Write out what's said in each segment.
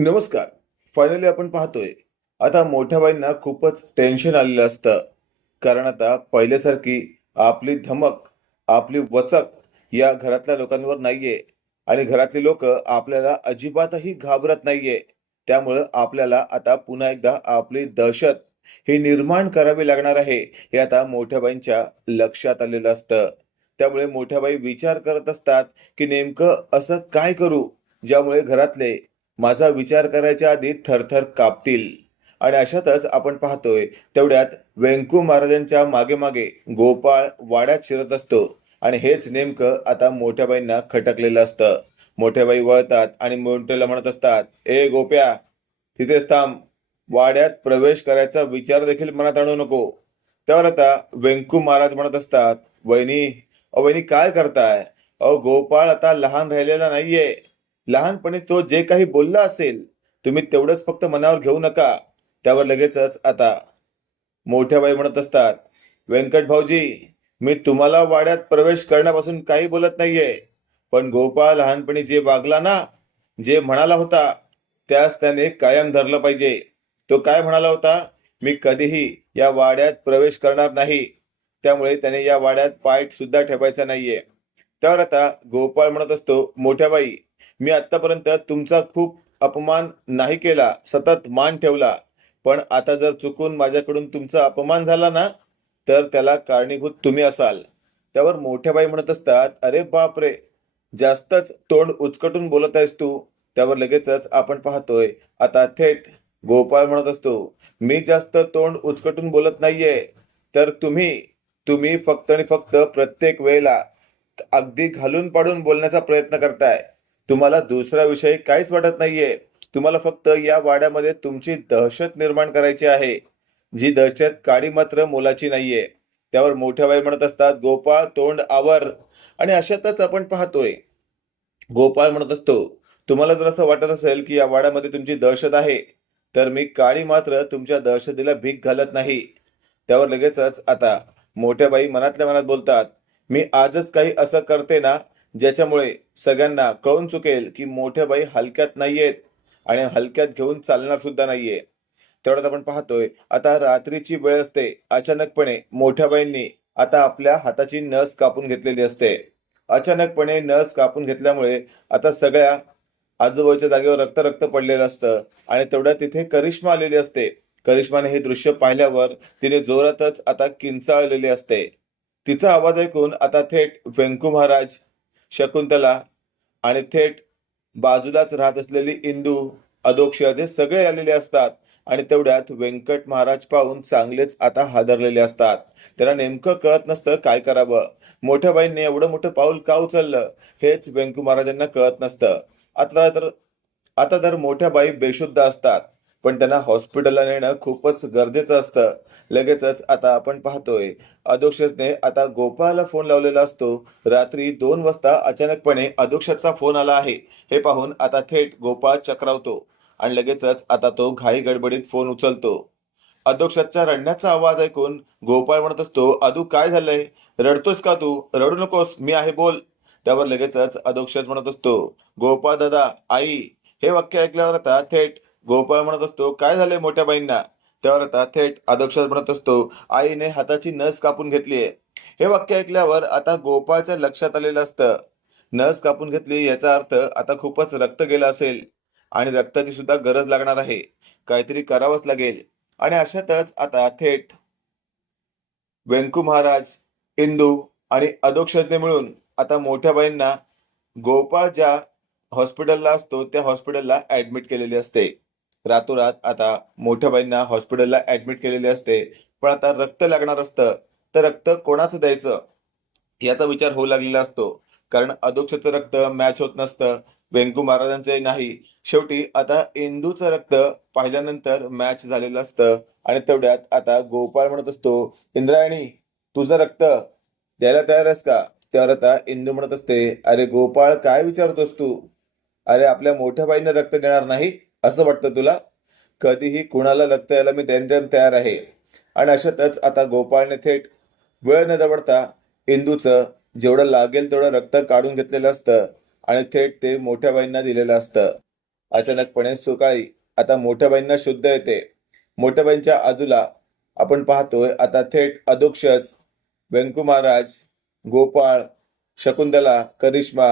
नमस्कार. फायनली आपण पाहतोय. आता मोठ्या बाईंना खूपच टेन्शन आलेलं असतं. कारण आता पहिल्यासारखी आपली धमक आपली वचक या घरातल्या लोकांवर नाहीये. आणि घरातली लोक आपल्याला अजिबातही घाबरत नाहीये. त्यामुळं आपल्याला आता पुन्हा एकदा आपली दहशत ही निर्माण करावी लागणार आहे हे आता मोठ्याबाईंच्या लक्षात आलेलं असतं. त्यामुळे मोठ्याबाई विचार करत असतात की नेमकं असं काय करू? ज्यामुळे घरातले माझा विचार करायच्या आधी थरथर कापतील. आणि अशातच आपण पाहतोय तेवढ्यात व्यंकू महाराजांच्या मागे मागे गोपाळ वाड्यात शिरत असतो. आणि हेच नेमकं आता मोठ्याबाईंना खटकलेलं असतं. मोठ्याबाई वळतात आणि मोठ्याला म्हणत असतात ए गोप्या तिथेच थांब. वाड्यात प्रवेश करायचा विचार देखील मनात आणू नको. त्यावर आता व्यंकू महाराज म्हणत असतात वहिनी अहो वहिनी काय करताय? अहो गोपाळ आता लहान राहिलेला नाहीये. लहानपणी तो जे काही बोलला असेल तुम्ही तेवढंच फक्त मनावर घेऊ नका. त्यावर लगेचच आता मोठ्या बाई म्हणत असतात व्यंकट भाऊजी मी तुम्हाला वाड्यात प्रवेश करण्यापासून काही बोलत नाहीये. पण गोपाळ लहानपणी जे वागला ना जे म्हणाला होता त्यास त्याने कायम धरलं पाहिजे. तो काय म्हणाला होता? मी कधीही या वाड्यात प्रवेश करणार नाही. त्यामुळे त्याने या वाड्यात पायट सुद्धा ठेवायचा नाहीये. त्यावर आता गोपाळ म्हणत असतो मोठ्या बाई मी आतापर्यंत तुमचा खूप अपमान नाही केला सतत मान ठेवला. पण आता जर चुकून माझ्याकडून तुमचा अपमान झाला ना तर त्याला कारणीभूत तुम्ही असाल. त्यावर मोठ्या बाई म्हणत असतात अरे बापरे जास्तच तोंड उचकटून बोलत आहेस तू. त्यावर लगेचच आपण पाहतोय आता थेट गोपाळ म्हणत असतो मी जास्त तोंड उचकटून बोलत नाहीये तर तुम्ही तुम्ही फक्त आणि फक्त प्रत्येक वेळेला अगदी घालून पाडून बोलण्याचा प्रयत्न करताय. तुम्हाला दुसरा विषय काहीच वाटत नाहीये. तुम्हाला फक्त या वाड्यामध्ये तुमची दहशत निर्माण करायची आहे. जी दहशत काळी मात्र मोलाची नाहीये. त्यावर मोठ्या बाई म्हणत असतात गोपाळ तोंड आवर. आणि अशातच आपण पाहतोय. गोपाळ म्हणत असतो तुम्हाला जर असं वाटत असेल की या वाड्यामध्ये तुमची दहशत आहे तर मी काळी मात्र तुमच्या दहशतीला भीक घालत नाही. त्यावर लगेचच आता मोठ्या बाई मनातल्या मनात बोलतात मी आजच काही असं करते ना ज्याच्यामुळे सगळ्यांना कळून चुकेल की मोठ्या बाई हलक्यात नाहीयेत आणि हलक्यात घेऊन चालणार सुद्धा नाहीये. तेवढ्यात आपण पाहतोय आता रात्रीची वेळ असते. अचानकपणे मोठ्या बाईंनी आता आपल्या हाताची नस कापून घेतलेली असते. अचानकपणे नस कापून घेतल्यामुळे आता सगळ्या आजूबाजूच्या जागेवर रक्त रक्त पडलेलं असतं आणि तेवढ्यात तिथे करिश्मा आलेली असते. करिश्माने हे दृश्य पाहिल्यावर तिने जोरातच आता किंचाळलेली असते. तिचा आवाज ऐकून आता थेट व्यंकू महाराज शकुंतला आणि थेट बाजूलाच राहत असलेली इंदू अधोक्ष हे सगळे आलेले असतात आणि तेवढ्यात व्यंकट महाराज पाहून चांगलेच आता हादरलेले असतात. त्यांना नेमकं कळत नसतं काय करावं. मोठ्या बाईंनी एवढं मोठं पाऊल का उचललं हेच व्यंकू महाराजांना कळत नसतं. आता तर आता तर मोठ्या बाई बेशुद्ध असतात. पण त्यांना हॉस्पिटलला नेणं खूपच गरजेचं असतं. लगेचच आता आपण पाहतोय अधोक्षजने आता गोपाळला फोन लावलेला असतो. रात्री दोन वाजता अचानकपणे अधोक्षजचा फोन आला आहे. हे पाहून आता थेट गोपाळ चक्रावतो आणि लगेचच आता तो घाई गडबडीत फोन उचलतो. अधोक्षजच्या रडण्याचा आवाज ऐकून गोपाळ म्हणत असतो अदू काय झालंय? रडतोस का तू? रडू नकोस मी आहे बोल. त्यावर लगेचच अधोक्षज म्हणत असतो गोपाळ दादा आई. हे वाक्य ऐकल्यावर आता थेट गोपाळ म्हणत असतो काय झालंय मोठ्या बाईंना? त्यावर आता थेट अधोक्षज म्हणत असतो आईने हाताची नस कापून घेतलीये हे वाक्य ऐकल्यावर आता गोपाळच्या लक्षात आलेलं असतं. नस कापून घेतली याचा अर्थ आता खूपच रक्त गेलं असेल आणि रक्ताची सुद्धा गरज लागणार आहे. काहीतरी करावंच लागेल. आणि अशातच आता थेट व्यंकू महाराज इंदू आणि अधोक्षजने मिळून आता मोठ्या बाईंना गोपाळ ज्या हॉस्पिटलला असतो त्या हॉस्पिटलला ऍडमिट केलेली असते. रातोरात आता मोठ्या बाईंना हॉस्पिटलला ऍडमिट केलेले असते पण आता रक्त लागणार असतं. तर रक्त कोणाचं द्यायचं? याचा विचार होऊ लागलेला असतो. कारण अधोक्षचं रक्त मॅच होत नसतं. व्यंकू महाराजांचंही नाही. शेवटी आता इंदूचं रक्त पाहिल्यानंतर मॅच झालेलं असतं. आणि तेवढ्यात आता गोपाळ म्हणत असतो इंद्रायणी तुझं रक्त द्यायला तयार आहेस का? त्यावर आता इंदू म्हणत असते अरे गोपाळ काय विचारतोस तू? अरे आपल्या मोठ्या बाईनं रक्त देणार नाही? असं वाटतं तुला? कधीही कुणाला रक्त यायला मी देण्यास तयार आहे. आणि अशातच आता गोपाळने थेट वेळ न दवडता इंदूचं जेवढं लागेल तेवढं रक्त काढून घेतलेलं असतं आणि थेट ते मोठ्या बाईंना दिलेलं असतं. अचानकपणे सुकाळी आता मोठ्या बाईंना शुद्ध येते. मोठ्या बाईंच्या आजूला आपण पाहतोय आता थेट अधोक्षज व्यंकू महाराज गोपाळ शकुंतला करिश्मा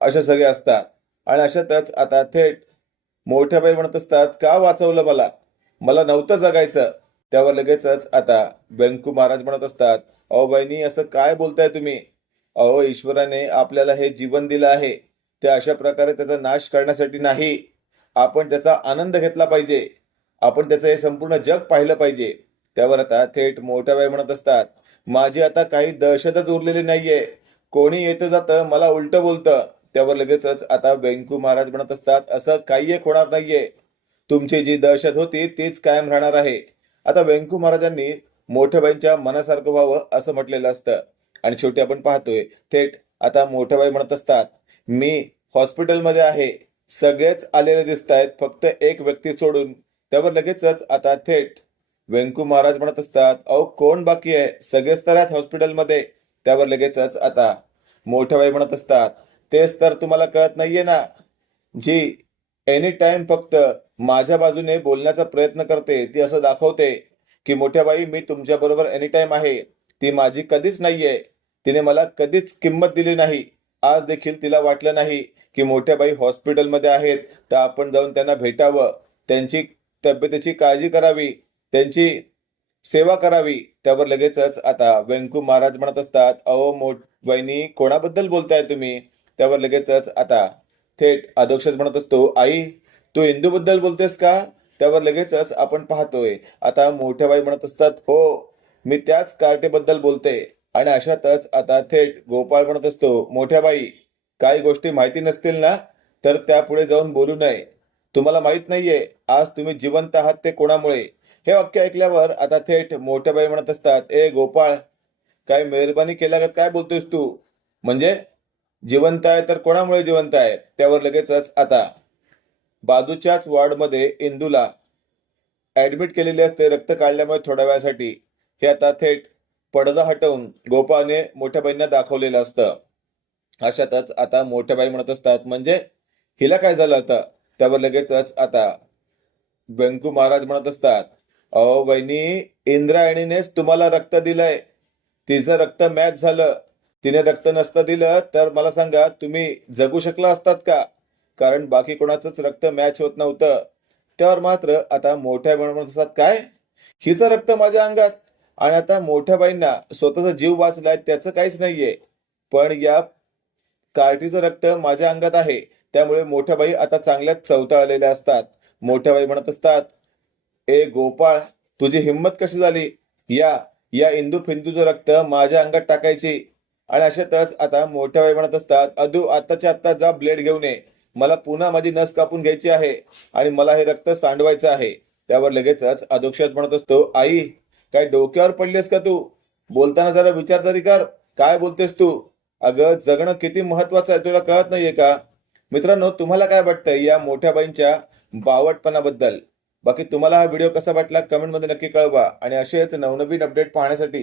अशा सगळे असतात. आणि अशातच आता थेट मोठ्या बाई म्हणत असतात का वाचवलं मला? मला नव्हतं जगायचं. त्यावर लगेचच आता व्यंकू महाराज म्हणत असतात अहो बहिणी असं काय बोलताय तुम्ही? अहो ईश्वराने आपल्याला हे जीवन दिलं आहे. ते अशा प्रकारे त्याचा नाश करण्यासाठी नाही. आपण त्याचा आनंद घेतला पाहिजे. आपण त्याचं हे संपूर्ण जग पाहिलं पाहिजे. त्यावर आता थेट मोठ्या बाई म्हणत असतात माझी आता काही दहशतच उरलेली नाहीये. कोणी येतं जातं मला उलट बोलतं. त्यावर लगेचच आता व्यंकू महाराज म्हणत असतात असं काही एक होणार नाहीये. तुमची जी दहशत होती तीच कायम राहणार आहे. आता व्यंकू महाराजांनी मोठ्या बाईंच्या मनासारखं व्हावं असं म्हटलेलं असतं. आणि शेवटी आपण पाहतोय थेट आता मोठ्या बाई म्हणत असतात मी हॉस्पिटलमध्ये आहे. सगळेच आलेले दिसत आहेत फक्त एक व्यक्ती सोडून. त्यावर लगेचच आता थेट व्यंकू महाराज म्हणत असतात अहो कोण बाकी आहे? सगळेच तर आहेत हॉस्पिटलमध्ये. त्यावर लगेचच आता मोठ्या बाई म्हणत असतात तेच तर तुम्हाला कळत नाहीये ना. जी एनी टाइम फक्त माझ्या बाजूने बोलण्याचा प्रयत्न करते ती असं दाखवते की मोठ्या बाई मी तुमच्या बरोबर एनी टाइम आहे. ती माझी कधीच नाहीये. तिने मला कधीच किंमत दिली नाही. आज देखील तिला वाटलं नाही की मोठ्या बाई हॉस्पिटलमध्ये आहेत तर आपण जाऊन त्यांना भेटावं. त्यांची तब्येतीची काळजी करावी. त्यांची सेवा करावी. त्यावर लगेचच आता व्यंकू महाराज म्हणत असतात अहो मोठ बहिणी कोणाबद्दल बोलताय तुम्ही? त्यावर लगेचच आता थेट अध्यक्षच म्हणत असतो आई तू इंदूबद्दल बोलतेस का? त्यावर लगेचच आपण पाहतोय. आता मोठ्या बाई म्हणत असतात हो मी त्याच कार्टेबद्दल बोलते. आणि अशातच आता थेट गोपाळ म्हणत असतो मोठ्या बाई काही गोष्टी माहिती नसतील ना? तर त्यापुढे जाऊन बोलू नये. तुम्हाला माहीत नाहीये आज तुम्ही जिवंत आहात ते कोणामुळे? हे वाक्य ऐकल्यावर आता थेट मोठ्या बाई म्हणत असतात ए गोपाळ काय मेहरबानी केल्या काय बोलतोयस तू? म्हणजे जिवंत आहे तर कोणामुळे जिवंत आहे? त्यावर लगेचच आता. बाजूच्याच वॉर्डमध्ये इंदूला ऍडमिट केलेले असते रक्त काढल्यामुळे थोड्या वेळासाठी. हे आता थेट पडदा हटवून गोपाळने मोठ्या बाईंना दाखवलेलं असतं. अशातच आता मोठ्या बाई म्हणत असतात म्हणजे हिला काय झालं आता? त्यावर लगेचच आता व्यंकू महाराज म्हणत असतात अहो बहिणी इंद्रायणीनेच तुम्हाला रक्त दिलंय. तिचं रक्त मॅच झालं. तिने रक्त नसतं दिलं तर मला सांगा तुम्ही जगू शकला असतात का? कारण बाकी कोणाचंच रक्त मॅच होत नव्हतं. त्यावर मात्र आता मोठ्या म्हणत असतात काय? हिचं रक्त माझ्या अंगात. आणि आता मोठ्या बाईंना स्वतःचा जीव वाचलाय त्याचं काहीच नाहीये. पण या कार्टीचं रक्त माझ्या अंगात आहे. त्यामुळे मोठ्या बाई आता चांगल्या चवताळलेल्या असतात. मोठ्या बाई म्हणत असतात ए गोपाळ तुझी हिंमत कशी झाली? या या इंदू फिंदूचं रक्त माझ्या अंगात टाकायची. आणि अशातच आता मोठ्या वेळ म्हणत असतात अदू आत्ताच्या आत्ता जा ब्लेड घेऊन ये. मला पुन्हा माझी नस कापून घ्यायची आहे आणि मला हे रक्त सांडवायचं आहे. त्यावर लगेचच अधोक्षात म्हणत असतो आई काय डोक्यावर पडलीस का तू? बोलताना जरा विचार तरी कर. काय बोलतेस तू? अगं जगणं किती महत्वाचं आहे तुला कळत नाहीये का? मित्रांनो तुम्हाला काय वाटतंय या मोठ्या बाईंच्या बावटपणाबद्दल? बाकी तुम्हाला हा व्हिडिओ कसा वाटला कमेंटमध्ये नक्की कळवा आणि असेच नवनवीन अपडेट पाहण्यासाठी